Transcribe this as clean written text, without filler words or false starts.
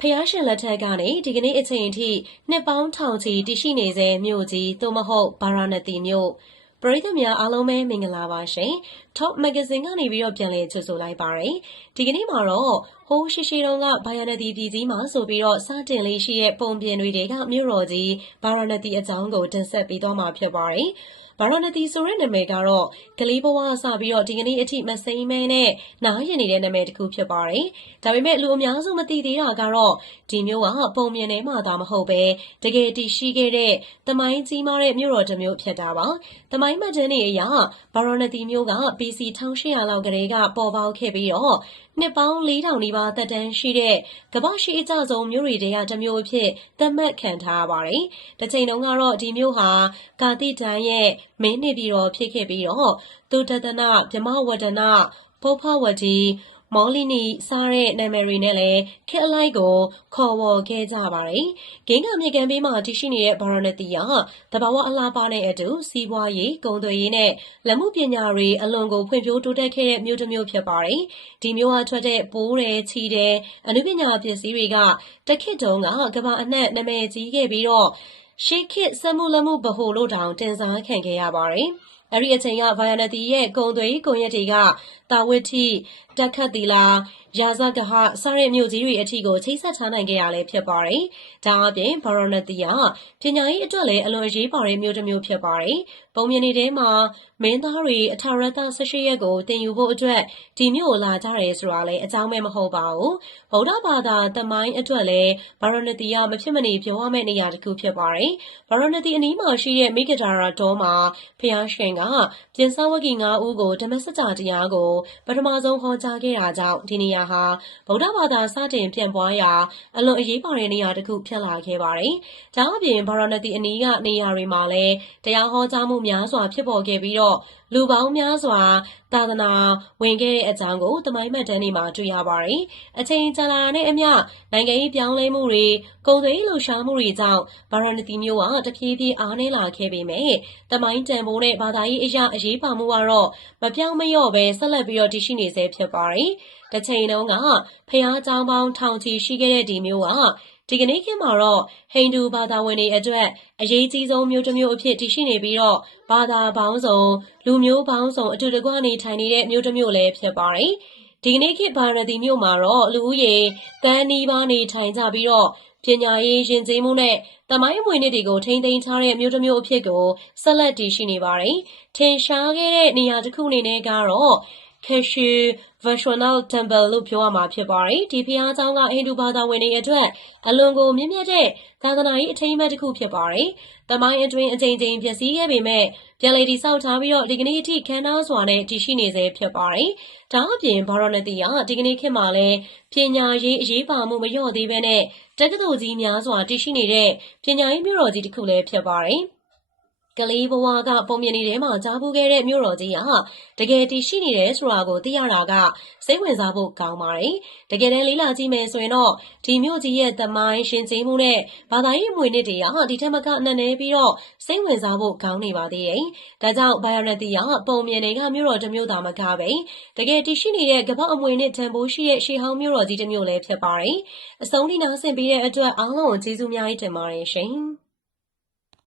ဖျားရှင်လက်ထက်ကနေဒီကနေ့အချိန်ထိနှစ်ပေါင်းထောင်ချီတည်ရှိနေစေမြို့ကြီးသို့မဟုတ်ဗာရာဏသီမြို့ပရိသတ်များအားလုံးပဲမင်္ဂလာပါရှင် Top Magazine ကနေပြီးတော့ပြန်လည်ကြိုဆိုလိုက်ပါရယ်ဒီကနေ့မှာတော့ဟိုးရှိရှိတုန်းကဗာရာဏသီပြည်ကြီးမှာဆိုပြီးတော့စတင်လေးရှိတဲ့ပုံပြင်တွေကမြို့တော်ကြီးဗာရာဏသီအကြောင်းကိုတင်ဆက်ပေးသွားမှာဖြစ်ပါတယ်ဗာရာဏသီဆိုတဲ့နာမည်ကတော့ကလေးဘဝစပြီးတော့ဒီကနေ့အထိမစိမ့်မဲနဲ့နားရင်နေတဲ့နာမည်တစ်ခုဖြစ်ပါတယ်။ဒါပေမဲ့လူအများစုမသိသေးတာကတော့ဒီမျိုးကပုံမြင်ထဲမှာသာမဟုတ်ပဲတကယ်တည်ရှိခဲ့တဲ့သမိုင်းကြီးမားတဲ့မြို့တော်တစ်မျိုးဖြစ်တာပါ။သမိုင်းမှတ်တမ်းတွေအရဗာရာဏသီမြို့က BC 1800လောက်ကတည်းကပေါ်ပေါက်ခဲ့ပြီးတော့နှစ်ပေါင်း4000နီးပါးသက်တမ်းရှိတဲ့ကမ္ဘာရှိအကျဆုံးမြို့တွေထဲကတစ်မြို့အဖြစ်သတ်မှတ်ခံထားရပါတယ်။တစ်ချိန်တုန်းကတော့ဒီမြို့ဟာကာတိတိုင်းရဲ့မင်းနေပြည်တော်ဖြစ်ခဲ့ပြီးတော့သုတတနဗြဟ္မဝဒနာပုဖဝတီမောလီနီစားတဲ့နာမည်တွေနဲ့လည်းခေတ်အလိုက်ကိုခေါ်ဝေါ်ခဲ့ကြပါတယ်။ဂိမ်းကမြေကမ်းဘေးမှာတည်ရှိနေတဲ့ဗာရာဏသီကတဘာဝအလားပါနဲ့အတူစီးပွားရေးကုန်သွယ်ရေးနဲ့လက်မှုပညာတွေအလွန်ကိုဖွံ့ဖြိုးတိုးတက်ခဲ့တဲ့မြို့တစ်မြို့ဖြစ်ပါတယ်။ဒီမြို့ဟာထွက်တဲ့ပိုးတယ်ချီတယ်အနုပညာပစ္စည်းတွေကတခေတ်တုန်းကကမ္ဘာအနှံ့နာမည်ကြီးခဲ့ပြီးတော့ရှေးခေတ်စက်မှုလက်မှုဗဟိုလို့တောင်တင်စားခံခဲ့ရပါတယ်။အဲ့ဒီအချိန်ကဗာယာဏသီရဲ့ဂုံသွေးကွန်ရက်တွေကတာဝိထိတက်ခတ်သီလာရာဇဂဟစတဲ့မြို့ကြီးတွေအထိကိုချိတ်ဆက်ထားနိုင်ခဲ့ရလဲဖြစ်ပါတယ်။ဒါအပြင်ဗာရာဏသီကပညာရေးအတွက်လည်းအလွန်အရေးပါတဲ့မြို့တစ်မြို့ဖြစ်ပါတယ်။ပုံမြင်တွေထဲမှာမင်းသားတွေအထာရတ18ရက်ကိုတင်ယူဖို့အတွက်ဒီမြို့ကိုလာကြတယ်ဆိုတာလည်းအကြောင်းပဲမဟုတ်ပါဘူး။ဗုဒ္ဓဘာသာသမိုင်းအတွက်လည်းဗာရာဏသီကမဖြစ်မနေပြောရမယ့်နေရာတစ်ခုဖြစ်ပါတယ်။ဗာရာဏသီအနီးမှာရှိတဲ့မိဂဒါရာတောမှာဖျားရှင်ကပြင်စဝဂီ9ဦးကိုဓမ္မစကြာတရားကိုပထမဆုံးဟောကြားခဲ့တာကြောင့်ဒီနေရာဟာဗုဒ္ဓဘာသာစတင်ပြန့်ပွားရာအလွန်အရေးပါတဲ့နေရာတစ်ခုဖြစ်လာခဲ့ပါတယ်။ဒါအပြင်ဗာရာဏသီအနီးကနေရာတွေမှာလည်းတရားဟောကြားမှုများစွာဖြစ်ပေါ်ခဲ့ပြီးတော့လူပေါင်းများစွာသာသနာဝင်ခဲ့တဲ့အကြောင်းကိုသမိုင်းမှတ်တမ်းတွေမှာတွေ့ရပါတယ်။အချိန်ကြာလာတဲ့အမျှနိုင်ငံရေးပြောင်းလဲမှုတွေကုန်သွယ်ရေးလှုပ်ရှားမှုတွေကြောင့်ဗာရာဏသီမြို့ကတဖြည်းဖြည်းအားနည်းလာခဲ့ပေမဲ့သမိုင်းတန်ဖိုးနဲ့ဘာသာရေးအရာအရေးပါမှုကတော့မပြောင်းမလျော့ပဲဆက်လက်ပြီးတော့တည်ရှိနေဆဲဖြစ်ပါတယ်။တစ်ချိန်တုန်းကဖျားเจ้าပေါင်းထောင်ချီရှိခဲ့တဲ့ဒီမြို့ကဒီကနေ့ခေတ်မှာတော့ဟိန္ဒူဘာသာဝင်တွေအတွက်အရေးကြီးဆုံးမြို့တစ်မြို့အဖြစ်တည်ရှိနေပြီးတော့ဘာသာပေါင်းစုံလူမျိုးပေါင်းစုံအတူတကွနေထိုင်နေတဲ့မြို့တစ်မြို့လည်းဖြစ်ပါတယ်။ဒီကနေ့ခေတ်ဗာရာဏသီမြို့မှာတော့လူဦးရေသန်းနီးပါးနေထိုင်ကြပြီးတော့ပညာရေးယဉ်ကျေးမှုနဲ့သမိုင်းအမွေအနှစ်တွေကိုထိန်းသိမ်းထားတဲ့မြို့တစ်မြို့အဖြစ်ကိုဆက်လက်တည်ရှိနေပါတယ်။ထင်ရှားခဲ့တဲ့နေရာတစ်ခုအနေနဲ့ကတော့Kashi Vishwanath Temple လို့ပြောရမှာဖြစ်ပါတယ်။ဒီဘုရားကျောင်းကဟိန္ဒူဘာသာဝင်တွေအတွက်အလွန်ကိုမြင့်မြတ်တဲ့သာသနာရေးအထိမ်းအမှတ်တစ်ခုဖြစ်ပါတယ်။သမိုင်းအတွင်းအကြိမ်ကြိမ်ပျက်စီးခဲ့ပေမဲ့ပြန်လည်တည်ဆောက်ထားပြီးတော့ဒီကနေ့အထိခမ်းနားစွာနဲ့တည်ရှိနေဆဲဖြစ်ပါတယ်။ဒါအပြင်ဗာရာဏသီကဒီကနေ့ခေတ်မှာလည်းပညာရေးအရေးပါမှုမလျော့သေးဘဲနဲ့တက္ကသိုလ်ကြီးများစွာတည်ရှိနေတဲ့ပညာရေးမြို့တော်ကြီးတစ်ခုလည်းဖြစ်ပါတယ်။ကလေးဘဝကပုံမြင်နေတဲ့မှာကြားဖူးခဲ့တဲ့မြို့တော်ကြီးဟာတကယ်တည်ရှိနေတယ်ဆိုတာကိုသိရတာကစိတ်ဝင်စားဖို့ကောင်းပါတယ်။တကယ်တမ်းလေးလာကြည့်မယ်ဆိုရင်တော့ဒီမြို့ကြီးရဲ့သမိုင်းရှင်ကျေးမှုနဲ့ဘာသာရေးအမွေအနှစ်တွေကဒီထက်မကနက်နဲပြီးတော့စိတ်ဝင်စားဖို့ကောင်းနေပါသေးတယ်။ဒါကြောင့်ဗာရာဏသီကပုံမြင်တွေကမြို့တော်တစ်မြို့သာမကပဲတကယ်တည်ရှိနေတဲ့ကမ္ဘာအမွေအနှစ်တန်ဖိုးရှိတဲ့ရှေးဟောင်းမြို့တော်ကြီးတစ်မြို့လည်းဖြစ်ပါတယ်။အဆုံးထိနားဆင်ပေးတဲ့အတွက်အားလုံးကိုကျေးဇူးများကြီးတင်ပါတယ်ရှင်။